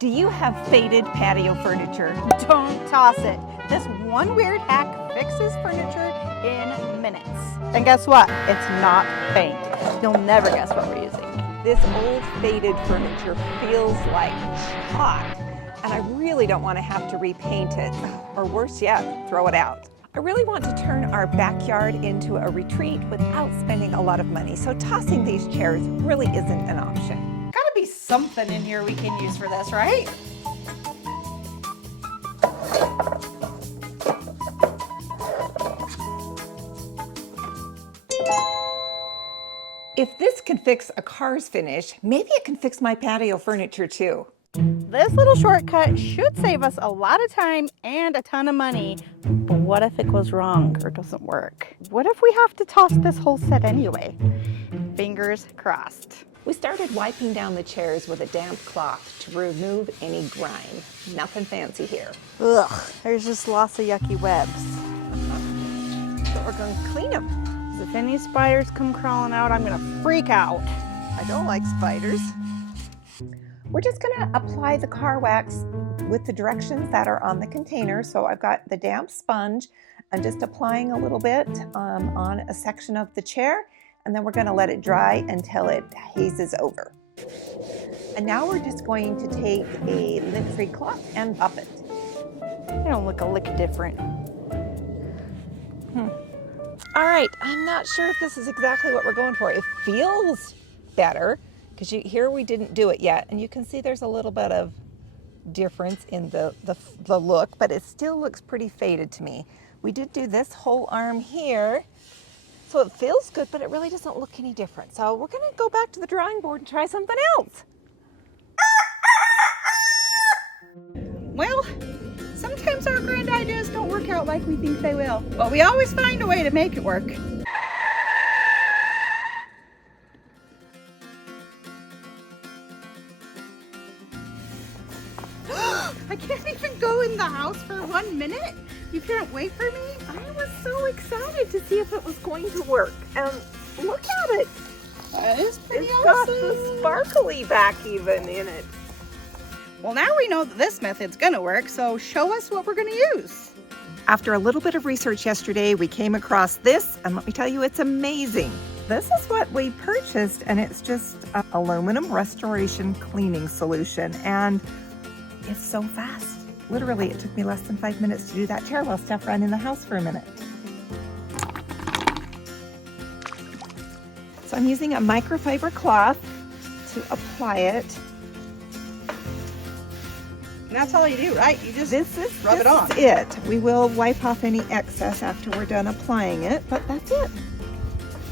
Do you have faded patio furniture? Don't toss it. This one weird hack fixes furniture in minutes. And guess what? It's not paint. You'll never guess what we're using. This old faded furniture feels like hot, and I really don't want to have to repaint it, or worse yet, throw it out. I really want to turn our backyard into a retreat without spending a lot of money, so tossing these chairs really isn't an option. Gotta be something in here we can use for this, right? If this can fix a car's finish, maybe it can fix my patio furniture too. This little shortcut should save us a lot of time and a ton of money. But what if it goes wrong or doesn't work? What if we have to toss this whole set anyway? Fingers crossed. We started wiping down the chairs with a damp cloth to remove any grime. Nothing fancy here. Ugh, there's just lots of yucky webs. But we're going to clean them. If any spiders come crawling out, I'm gonna freak out. I don't like spiders. We're just gonna apply the car wax with the directions that are on the container. So I've got the damp sponge. I'm just applying a little bit on a section of the chair, and then we're gonna let it dry until it hazes over. And now we're just going to take a lint-free cloth and buff it. They don't look a lick different. All right, I'm not sure if this is exactly what we're going for. It feels better because here we didn't do it yet, and you can see there's a little bit of difference in the look, but it still looks pretty faded to me. We did do this whole arm here, so it feels good, but it really doesn't look any different. So we're gonna go back to the drawing board and try something else. Well, sometimes our grand ideas don't work out like we think they will, but we always find a way to make it work. I can't even go in the house for 1 minute. You can't wait for me? I was so excited to see if it was going to work. And look at it. That is pretty It's awesome. got the sparkly back even in it. Well, now we know that this method's gonna work, so show us what we're gonna use. After a little bit of research yesterday, we came across this, and let me tell you, it's amazing. This is what we purchased, and it's just an aluminum restoration cleaning solution, and it's so fast. Literally, it took me less than 5 minutes to do that chair while Steph ran in the house for a minute. So I'm using a microfiber cloth to apply it. And that's all you do, right? You just rub it on. This is it. We will wipe off any excess after we're done applying it, but that's it.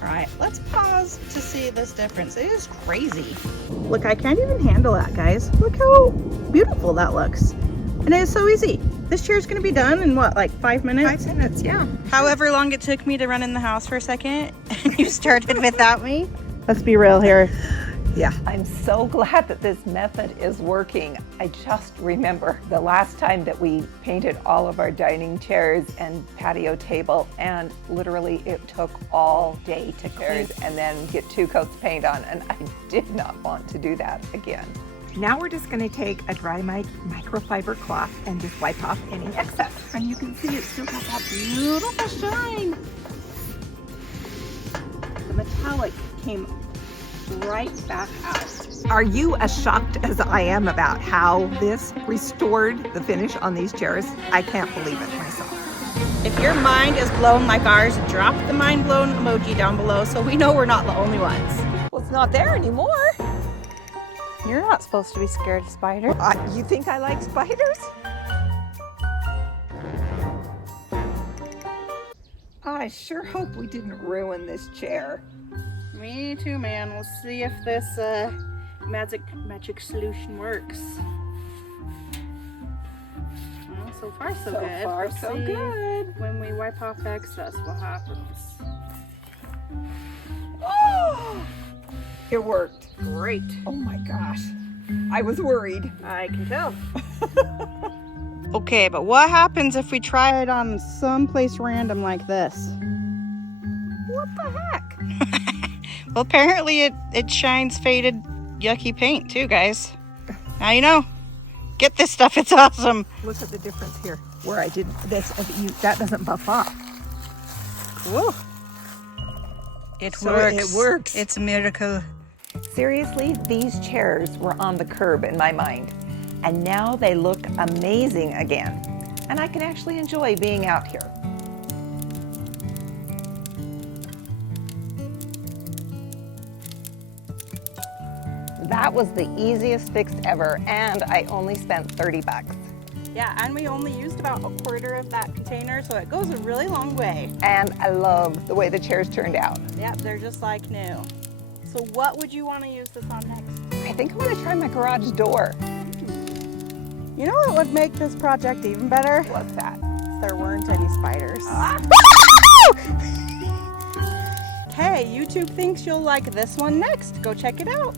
All right, let's pause to see this difference. It is crazy. Look, I can't even handle that, guys. Look how beautiful that looks. And it is so easy. This chair is going to be done in what, like 5 minutes? 5 minutes, yeah. However long it took me to run in the house for a second, and you started without me. Let's be real here. Yeah. I'm so glad that this method is working. I just remember the last time that we painted all of our dining chairs and patio table, and literally it took all day to clean and then get 2 coats of paint on, and I did not want to do that again. Now we're just going to take a dry microfiber cloth and just wipe off any excess. And you can see it still got that beautiful shine. The metallic came right back out. Are you as shocked as I am about how this restored the finish on these chairs? I can't believe it myself. If your mind is blown like ours, drop the mind blown emoji down below so we know we're not the only ones. Well, it's not there anymore. You're not supposed to be scared of spiders. You think I like spiders? I sure hope we didn't ruin this chair. Me too, man. We'll see if this magic solution works. Well, so far so good. So far Let's so see good. When we wipe off excess, what happens? Oh, it worked. Great. Oh my gosh. I was worried. I can tell. Okay, but what happens if we try it on someplace random like this? What the heck? Well, apparently it shines faded, yucky paint too, guys. Now you know. Get this stuff. It's awesome. Look at the difference here. Where I did this, that doesn't buff off. Cool. It So works. it works. It's a miracle. Seriously, these chairs were on the curb in my mind, and now they look amazing again. And I can actually enjoy being out here. That was the easiest fix ever, and I only spent 30 bucks. Yeah, and we only used about a quarter of that container, so it goes a really long way. And I love the way the chairs turned out. Yep, they're just like new. So what would you want to use this on next? I think I want to try my garage door. You know what would make this project even better? What's that? There weren't any spiders. Hey, YouTube thinks you'll like this one next. Go check it out.